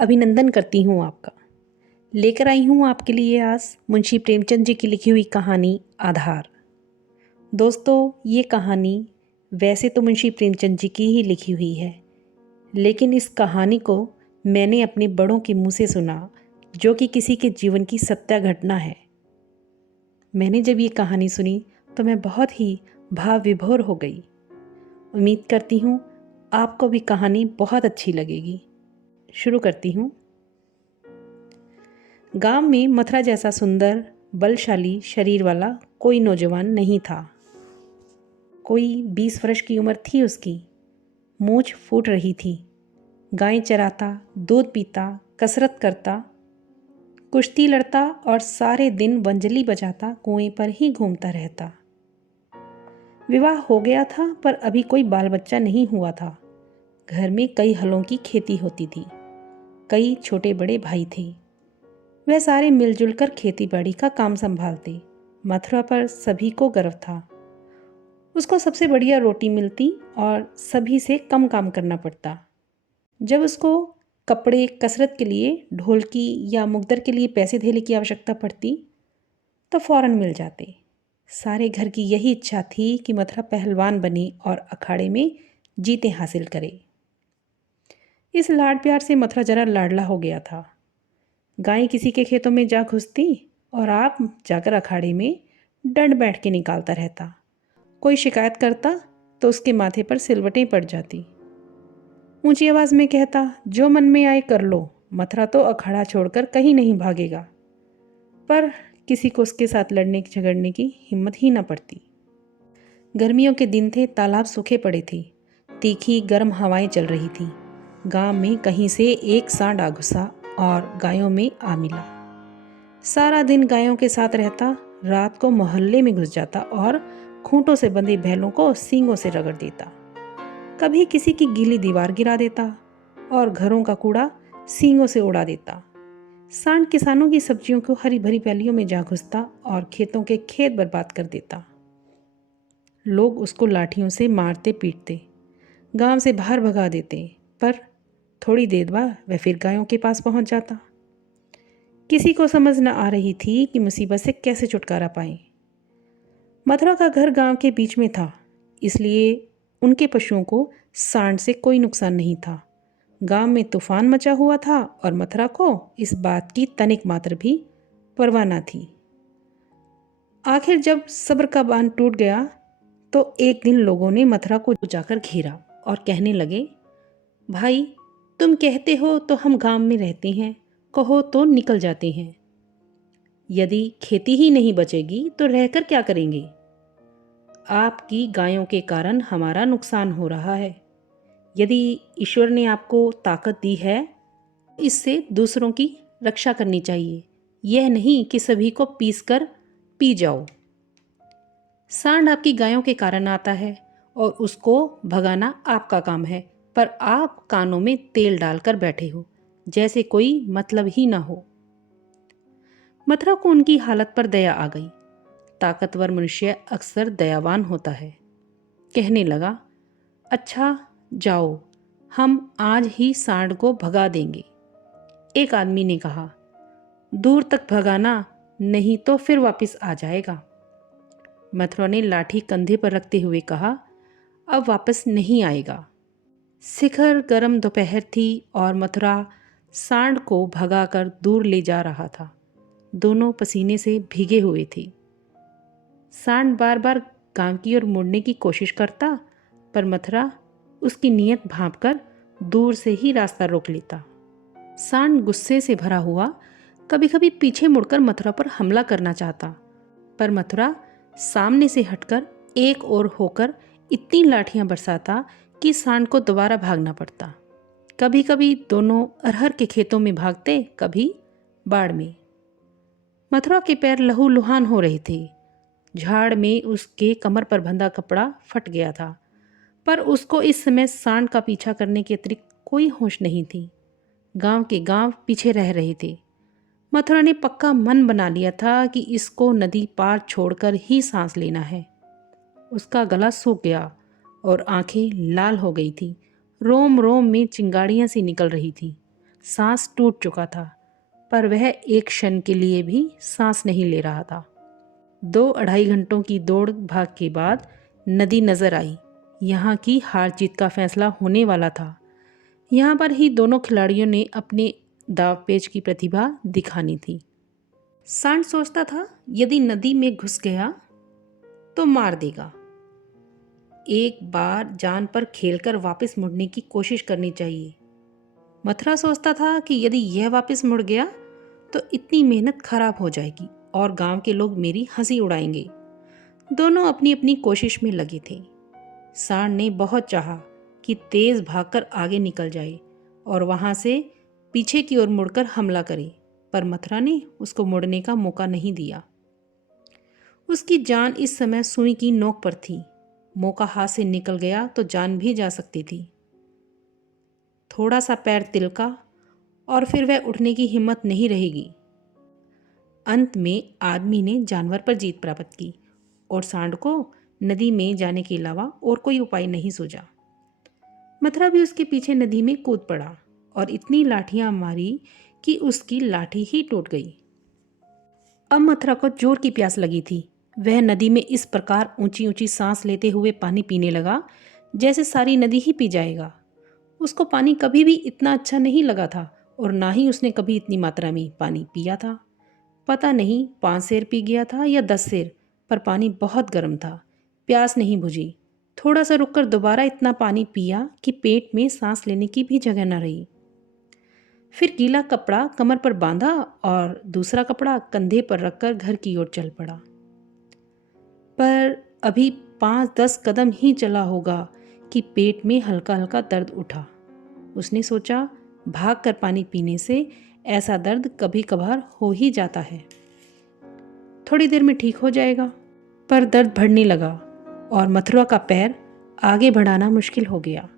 अभिनंदन करती हूँ आपका। लेकर आई हूँ आपके लिए आज मुंशी प्रेमचंद जी की लिखी हुई कहानी आधार। दोस्तों, ये कहानी वैसे तो मुंशी प्रेमचंद जी की ही लिखी हुई है, लेकिन इस कहानी को मैंने अपने बड़ों के मुँह से सुना, जो कि किसी के जीवन की सत्य घटना है। मैंने जब ये कहानी सुनी तो मैं बहुत ही भाव विभोर हो गई। उम्मीद करती हूँ आपको भी कहानी बहुत अच्छी लगेगी। शुरू करती हूँ। गांव में मथुरा जैसा सुंदर बलशाली शरीर वाला कोई नौजवान नहीं था। कोई 20 वर्ष की उम्र थी उसकी। मूंछ फूट रही थी। गायें चराता, दूध पीता, कसरत करता, कुश्ती लड़ता और सारे दिन वंजली बजाता कुएं पर ही घूमता रहता। विवाह हो गया था, पर अभी कोई बाल बच्चा नहीं हुआ था। घर में कई हलों की खेती होती थी। कई छोटे बड़े भाई थे। वह सारे मिलजुल कर खेती बाड़ी का काम संभालते। मथुरा पर सभी को गर्व था। उसको सबसे बढ़िया रोटी मिलती और सभी से कम काम करना पड़ता। जब उसको कपड़े, कसरत के लिए, ढोलकी या मुकद्दर के लिए पैसे धेले की आवश्यकता पड़ती तो फौरन मिल जाते। सारे घर की यही इच्छा थी कि मथुरा पहलवान बने और अखाड़े में जीतें हासिल करे। इस लाड प्यार से मथुरा जरा लाडला हो गया था। गाय किसी के खेतों में जा घुसती और आप जाकर अखाड़े में डंड बैठ के निकालता रहता। कोई शिकायत करता तो उसके माथे पर सिलवटें पड़ जाती। ऊंची आवाज में कहता, जो मन में आए कर लो, मथुरा तो अखाड़ा छोड़कर कहीं नहीं भागेगा। पर किसी को उसके साथ लड़ने झगड़ने की हिम्मत ही न पड़ती। गर्मियों के दिन थे, तालाब सूखे पड़े थे, तीखी गर्म हवाएं चल रही थी। गांव में कहीं से एक सांड आ घुसा और गायों में आ मिला। सारा दिन गायों के साथ रहता, रात को मोहल्ले में घुस जाता और खूंटों से बंधे बैलों को सींगों से रगड़ देता। कभी किसी की गीली दीवार गिरा देता और घरों का कूड़ा सींगों से उड़ा देता। सांड किसानों की सब्जियों को हरी भरी पैलियों में जा घुसता और खेतों के खेत बर्बाद कर देता। लोग उसको लाठियों से मारते पीटते, गांव से बाहर भगा देते, पर थोड़ी देर बाद वह फिर गायों के पास पहुंच जाता। किसी को समझ न आ रही थी कि मुसीबत से कैसे छुटकारा पाए। मथुरा का घर गांव के बीच में था, इसलिए उनके पशुओं को सांड से कोई नुकसान नहीं था। गांव में तूफान मचा हुआ था और मथुरा को इस बात की तनिक मात्र भी परवाह न थी। आखिर जब सब्र का बांध टूट गया तो एक दिन लोगों ने मथुरा को जाकर घेरा और कहने लगे, भाई, तुम कहते हो तो हम गांव में रहते हैं, कहो तो निकल जाते हैं। यदि खेती ही नहीं बचेगी तो रहकर क्या करेंगे? आपकी गायों के कारण हमारा नुकसान हो रहा है। यदि ईश्वर ने आपको ताकत दी है, इससे दूसरों की रक्षा करनी चाहिए, यह नहीं कि सभी को पीस कर पी जाओ। सांड आपकी गायों के कारण आता है और उसको भगाना आपका काम है, पर आप कानों में तेल डालकर बैठे हो, जैसे कोई मतलब ही ना हो। मथुरा को उनकी हालत पर दया आ गई। ताकतवर मनुष्य अक्सर दयावान होता है। कहने लगा, अच्छा जाओ, हम आज ही सांड को भगा देंगे। एक आदमी ने कहा, दूर तक भगाना, नहीं तो फिर वापस आ जाएगा। मथुरा ने लाठी कंधे पर रखते हुए कहा, अब वापस नहीं आएगा। शिखर गर्म दोपहर थी और मथुरा सांड को भगाकर दूर ले जा रहा था। दोनों पसीने से भीगे हुए थे। सांड बार बार गांव की ओर मुड़ने की कोशिश करता, पर मथुरा उसकी नीयत भांपकर दूर से ही रास्ता रोक लेता। सांड गुस्से से भरा हुआ कभी कभी पीछे मुड़कर मथुरा पर हमला करना चाहता, पर मथुरा सामने से हटकर एक ओर होकर इतनी लाठियां बरसाता कि सांड को दोबारा भागना पड़ता। कभी कभी दोनों अरहर के खेतों में भागते, कभी बाढ़ में। मथुरा के पैर लहूलुहान हो रहे थे। झाड़ में उसके कमर पर बंधा कपड़ा फट गया था, पर उसको इस समय सांड का पीछा करने के अतिरिक्त कोई होश नहीं थी। गांव के गांव पीछे रह रहे थे। मथुरा ने पक्का मन बना लिया था कि इसको नदी पार छोड़कर ही सांस लेना है। उसका गला सूख गया और आंखें लाल हो गई थी। रोम रोम में चिंगारियां सी निकल रही थी। सांस टूट चुका था, पर वह एक क्षण के लिए भी सांस नहीं ले रहा था। 2-2.5 घंटों की दौड़ भाग के बाद नदी नजर आई। यहाँ की हार जीत का फैसला होने वाला था। यहाँ पर ही दोनों खिलाड़ियों ने अपने दांवपेच की प्रतिभा दिखानी थी। सांड सोचता था, यदि नदी में घुस गया तो मार देगा। एक बार जान पर खेलकर वापस मुड़ने की कोशिश करनी चाहिए। मथुरा सोचता था कि यदि यह वापस मुड़ गया तो इतनी मेहनत खराब हो जाएगी और गांव के लोग मेरी हंसी उड़ाएंगे। दोनों अपनी अपनी कोशिश में लगे थे। सांड ने बहुत चाहा कि तेज भागकर आगे निकल जाए और वहां से पीछे की ओर मुड़कर हमला करे, पर मथुरा ने उसको मुड़ने का मौका नहीं दिया। उसकी जान इस समय सुई की नोक पर थी। मौका हाथ से निकल गया तो जान भी जा सकती थी। थोड़ा सा पैर तिलका और फिर वह उठने की हिम्मत नहीं रहेगी। अंत में आदमी ने जानवर पर जीत प्राप्त की और सांड को नदी में जाने के अलावा और कोई उपाय नहीं सूझा। मथुरा भी उसके पीछे नदी में कूद पड़ा और इतनी लाठियां मारी कि उसकी लाठी ही टूट गई। अब मथुरा को जोर की प्यास लगी थी। वह नदी में इस प्रकार ऊंची ऊंची सांस लेते हुए पानी पीने लगा जैसे सारी नदी ही पी जाएगा। उसको पानी कभी भी इतना अच्छा नहीं लगा था और ना ही उसने कभी इतनी मात्रा में पानी पिया था। पता नहीं 5 सेर पी गया था या 10 सेर, पर पानी बहुत गर्म था। प्यास नहीं बुझी। थोड़ा सा रुककर दोबारा इतना पानी पिया कि पेट में सांस लेने की भी जगह न रही। फिर गीला कपड़ा कमर पर बांधा और दूसरा कपड़ा कंधे पर रखकर घर की ओर चल पड़ा। पर अभी 5-10 कदम ही चला होगा कि पेट में हल्का हल्का दर्द उठा। उसने सोचा, भागकर पानी पीने से ऐसा दर्द कभी कभार हो ही जाता है, थोड़ी देर में ठीक हो जाएगा। पर दर्द बढ़ने लगा और मथुरा का पैर आगे बढ़ाना मुश्किल हो गया।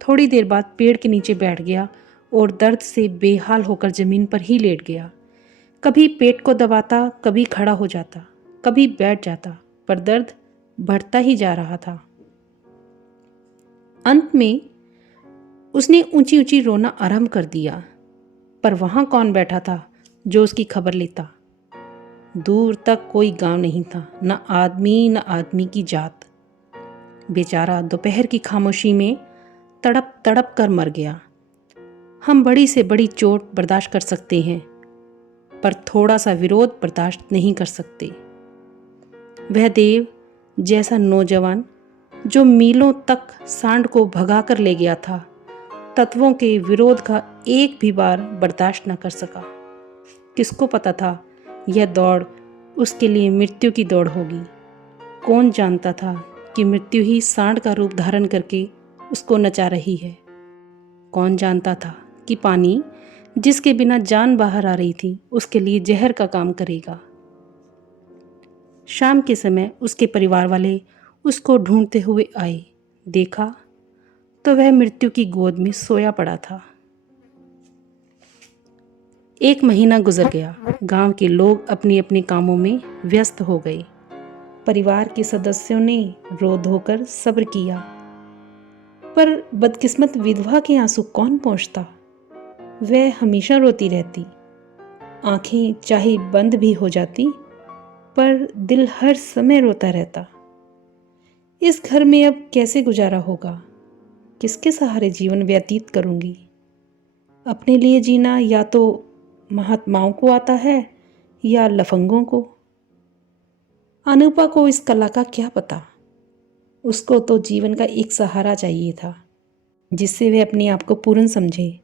थोड़ी देर बाद पेड़ के नीचे बैठ गया और दर्द से बेहाल होकर जमीन पर ही लेट गया। कभी पेट को दबाता, कभी खड़ा हो जाता, कभी बैठ जाता, पर दर्द बढ़ता ही जा रहा था। अंत में उसने ऊंची ऊंची रोना आरंभ कर दिया, पर वहां कौन बैठा था जो उसकी खबर लेता। दूर तक कोई गांव नहीं था, न आदमी न आदमी की जात। बेचारा दोपहर की खामोशी में तड़प तड़प कर मर गया। हम बड़ी से बड़ी चोट बर्दाश्त कर सकते हैं, पर थोड़ा सा विरोध बर्दाश्त नहीं कर सकते। वह देव जैसा नौजवान जो मीलों तक सांड को भगा कर ले गया था, तत्वों के विरोध का एक भी बार बर्दाश्त न कर सका। किसको पता था यह दौड़ उसके लिए मृत्यु की दौड़ होगी। कौन जानता था कि मृत्यु ही सांड का रूप धारण करके उसको नचा रही है। कौन जानता था कि पानी जिसके बिना जान बाहर आ रही थी उसके लिए जहर का काम करेगा। शाम के समय उसके परिवार वाले उसको ढूंढते हुए आए। देखा तो वह मृत्यु की गोद में सोया पड़ा था। 1 महीना गुजर गया। गांव के लोग अपने अपने कामों में व्यस्त हो गए। परिवार के सदस्यों ने रो धोकर सब्र किया, पर बदकिस्मत विधवा के आंसू कौन पहुंचता। वह हमेशा रोती रहती। आंखें चाहे बंद भी हो जाती, पर दिल हर समय रोता रहता। इस घर में अब कैसे गुजारा होगा, किसके सहारे जीवन व्यतीत करूंगी। अपने लिए जीना या तो महात्माओं को आता है या लफंगों को। अनुपा को इस कला का क्या पता। उसको तो जीवन का एक सहारा चाहिए था, जिससे वह अपने आप को पूर्ण समझे,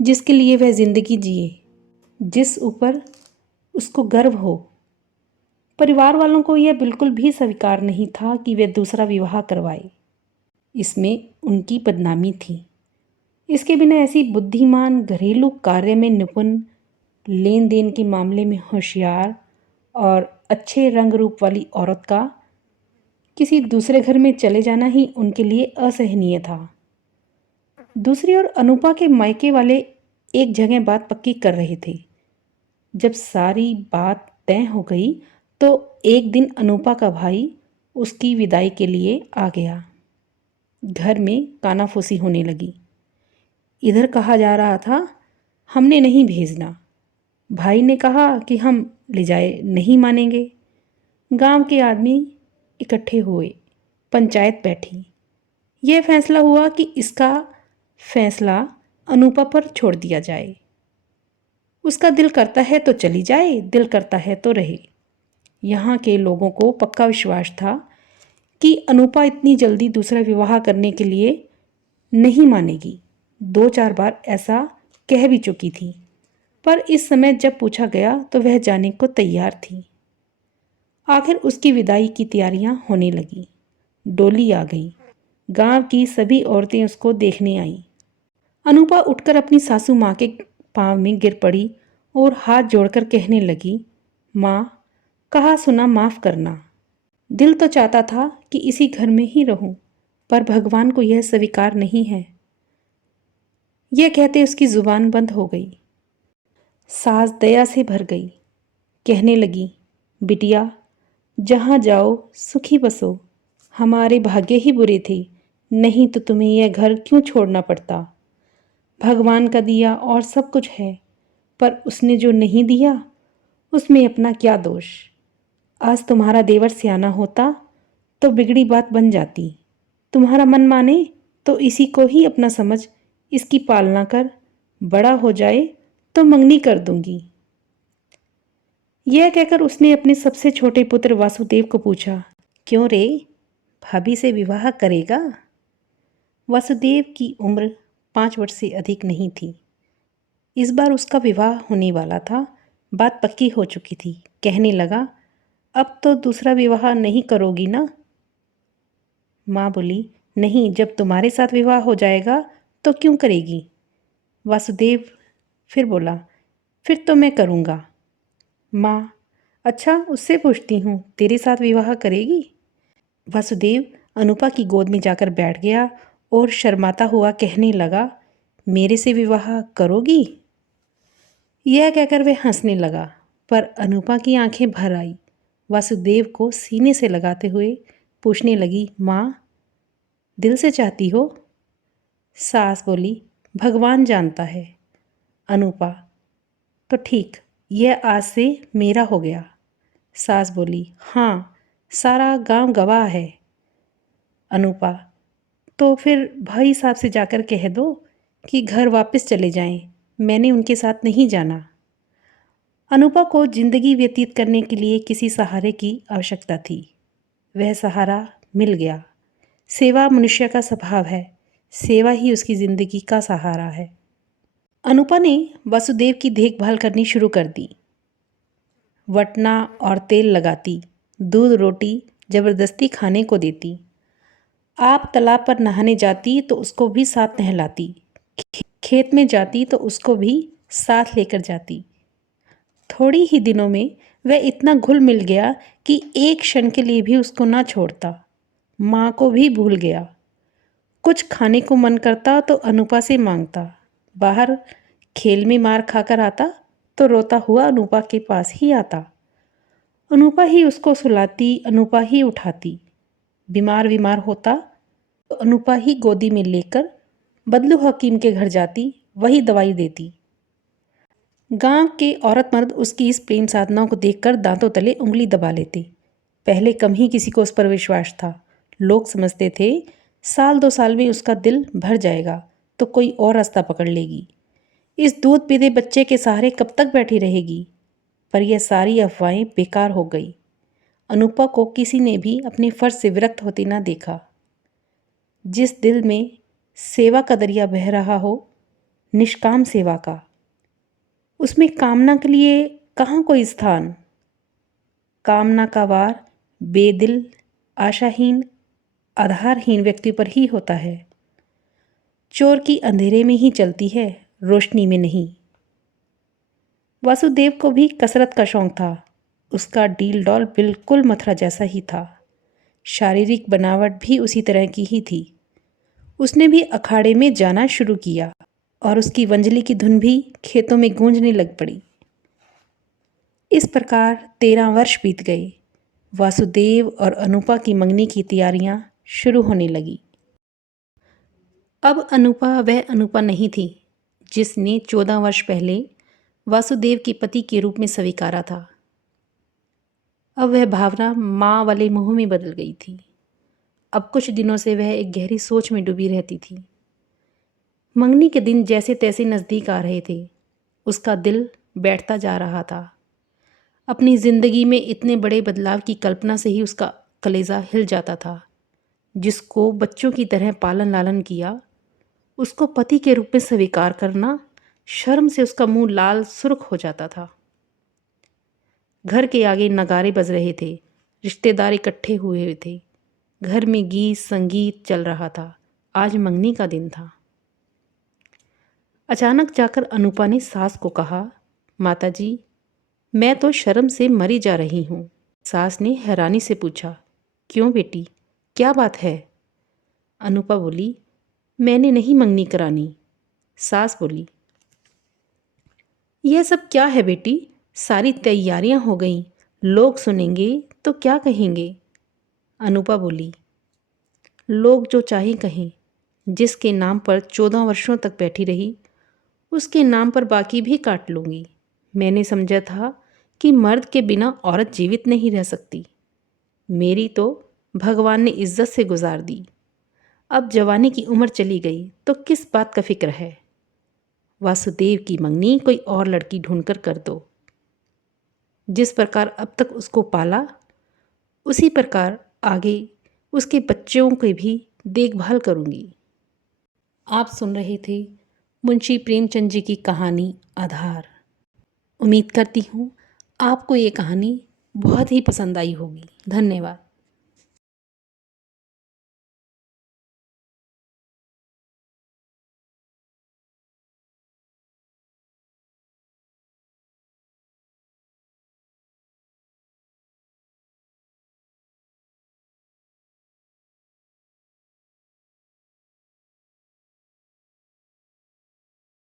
जिसके लिए वह जिंदगी जिए, जिस ऊपर उसको गर्व हो। परिवार वालों को यह बिल्कुल भी स्वीकार नहीं था कि वे दूसरा विवाह करवाए। इसमें उनकी बदनामी थी। इसके बिना ऐसी बुद्धिमान, घरेलू कार्य में निपुण, लेन देन के मामले में होशियार और अच्छे रंग रूप वाली औरत का किसी दूसरे घर में चले जाना ही उनके लिए असहनीय था। दूसरी ओर अनुपा के मायके वाले एक जगह बात पक्की कर रहे थे। जब सारी बात तय हो गई तो एक दिन अनुपा का भाई उसकी विदाई के लिए आ गया। घर में कानाफूसी होने लगी। इधर कहा जा रहा था हमने नहीं भेजना। भाई ने कहा कि हम ले जाए नहीं मानेंगे। गांव के आदमी इकट्ठे हुए, पंचायत बैठी। यह फैसला हुआ कि इसका फैसला अनूपा पर छोड़ दिया जाए। उसका दिल करता है तो चली जाए, दिल करता है तो रहे। यहाँ के लोगों को पक्का विश्वास था कि अनूपा इतनी जल्दी दूसरा विवाह करने के लिए नहीं मानेगी। 2-4 बार ऐसा कह भी चुकी थी, पर इस समय जब पूछा गया तो वह जाने को तैयार थी। आखिर उसकी विदाई की तैयारियां होने लगी। डोली आ गई। गांव की सभी औरतें उसको देखने आईं। अनूपा उठकर अपनी सासू माँ के पांव में गिर पड़ी और हाथ जोड़कर कहने लगी, माँ, कहा सुना माफ करना। दिल तो चाहता था कि इसी घर में ही रहूं, पर भगवान को यह स्वीकार नहीं है। यह कहते उसकी जुबान बंद हो गई। सास दया से भर गई। कहने लगी, बिटिया, जहाँ जाओ सुखी बसो। हमारे भाग्य ही बुरे थे, नहीं तो तुम्हें यह घर क्यों छोड़ना पड़ता। भगवान का दिया और सब कुछ है, पर उसने जो नहीं दिया उसमें अपना क्या दोष। आज तुम्हारा देवर सियाना होता तो बिगड़ी बात बन जाती। तुम्हारा मन माने तो इसी को ही अपना समझ इसकी पालना कर, बड़ा हो जाए तो मंगनी कर दूंगी। यह कहकर उसने अपने सबसे छोटे पुत्र वासुदेव को पूछा, क्यों रे, भाभी से विवाह करेगा? वासुदेव की उम्र 5 वर्ष से अधिक नहीं थी। इस बार उसका विवाह होने वाला था। बात पक्की हो चुकी थी। कहने लगा, अब तो दूसरा विवाह नहीं करोगी ना? माँ बोली, नहीं, जब तुम्हारे साथ विवाह हो जाएगा तो क्यों करेगी? वासुदेव फिर बोला, फिर तो मैं करूँगा। माँ, अच्छा, उससे पूछती हूँ, तेरे साथ विवाह करेगी? वासुदेव अनूपा की गोद में जाकर बैठ गया और शर्माता हुआ कहने लगा, मेरे से विवाह करोगी? यह कहकर वह हंसने लगा, पर अनूपा की आंखें भर आई। वासुदेव को सीने से लगाते हुए पूछने लगी, माँ, दिल से चाहती हो? सास बोली, भगवान जानता है। अनूपा, तो ठीक, यह आज से मेरा हो गया। सास बोली, हाँ, सारा गांव गवाह है। अनूपा, तो फिर भाई साहब से जाकर कह दो कि घर वापस चले जाएं, मैंने उनके साथ नहीं जाना। अनूपा को जिंदगी व्यतीत करने के लिए किसी सहारे की आवश्यकता थी। वह सहारा मिल गया। सेवा मनुष्य का स्वभाव है। सेवा ही उसकी जिंदगी का सहारा है। अनूपा ने वासुदेव की देखभाल करनी शुरू कर दी। वटना और तेल लगाती, दूध रोटी जबरदस्ती खाने को देती। आप तालाब पर नहाने जाती तो उसको भी साथ नहलाती। खेत में जाती तो उसको भी साथ लेकर जाती। थोड़ी ही दिनों में वह इतना घुल मिल गया कि एक क्षण के लिए भी उसको ना छोड़ता। माँ को भी भूल गया। कुछ खाने को मन करता तो अनूपा से मांगता। बाहर खेल में मार खाकर आता तो रोता हुआ अनूपा के पास ही आता। अनूपा ही उसको सुलाती, अनूपा ही उठाती। बीमार होता तो अनूपा ही गोदी में लेकर बदलू हकीम के घर जाती, वही दवाई देती। गांव के औरत मर्द उसकी इस प्रेम साधना को देखकर दांतों तले उंगली दबा लेते। पहले कम ही किसी को उस पर विश्वास था। लोग समझते थे 1-2 साल में उसका दिल भर जाएगा तो कोई और रास्ता पकड़ लेगी। इस दूध पीते बच्चे के सहारे कब तक बैठी रहेगी? पर यह सारी अफवाहें बेकार हो गई। अनूपा को किसी ने भी अपने फर्ज से विरक्त होते ना देखा। जिस दिल में सेवा का दरिया बह रहा हो, निष्काम सेवा का, उसमें कामना के लिए कहाँ कोई स्थान। कामना का वार बेदिल, आशाहीन, आधारहीन व्यक्ति पर ही होता है। चोर की अंधेरे में ही चलती है, रोशनी में नहीं। वासुदेव को भी कसरत का शौक था। उसका डील डॉल बिल्कुल मथुरा जैसा ही था। शारीरिक बनावट भी उसी तरह की ही थी। उसने भी अखाड़े में जाना शुरू किया और उसकी वंजली की धुन भी खेतों में गूंजने लग पड़ी। इस प्रकार 13 वर्ष बीत गए। वासुदेव और अनूपा की मंगनी की तैयारियां शुरू होने लगी। अब अनूपा वह अनूपा नहीं थी जिसने 14 वर्ष पहले वासुदेव के पति के रूप में स्वीकारा था। अब वह भावना माँ वाले मुंह में बदल गई थी। अब कुछ दिनों से वह एक गहरी सोच में डूबी रहती थी। मंगनी के दिन जैसे तैसे नज़दीक आ रहे थे। उसका दिल बैठता जा रहा था। अपनी ज़िंदगी में इतने बड़े बदलाव की कल्पना से ही उसका कलेजा हिल जाता था। जिसको बच्चों की तरह पालन लालन किया, उसको पति के रूप में स्वीकार करना, शर्म से उसका मुंह लाल सुर्ख हो जाता था। घर के आगे नगारे बज रहे थे। रिश्तेदार इकट्ठे हुए थे। घर में गीत संगीत चल रहा था। आज मंगनी का दिन था। अचानक जाकर अनुपा ने सास को कहा, माताजी, मैं तो शर्म से मरी जा रही हूँ। सास ने हैरानी से पूछा, क्यों बेटी, क्या बात है? अनुपा बोली, मैंने नहीं मंगनी करानी। सास बोली, यह सब क्या है बेटी? सारी तैयारियां हो गईं, लोग सुनेंगे तो क्या कहेंगे? अनुपा बोली, लोग जो चाहें कहें। जिसके नाम पर 14 वर्षों तक बैठी रही, उसके नाम पर बाकी भी काट लूँगी। मैंने समझा था कि मर्द के बिना औरत जीवित नहीं रह सकती। मेरी तो भगवान ने इज्जत से गुजार दी। अब जवानी की उम्र चली गई तो किस बात का फिक्र है? वासुदेव की मंगनी कोई और लड़की ढूंढकर कर दो। जिस प्रकार अब तक उसको पाला, उसी प्रकार आगे उसके बच्चों की भी देखभाल करूँगी। आप सुन रहे थे मुंशी प्रेमचंद जी की कहानी आधार। उम्मीद करती हूँ आपको ये कहानी बहुत ही पसंद आई होगी। धन्यवाद।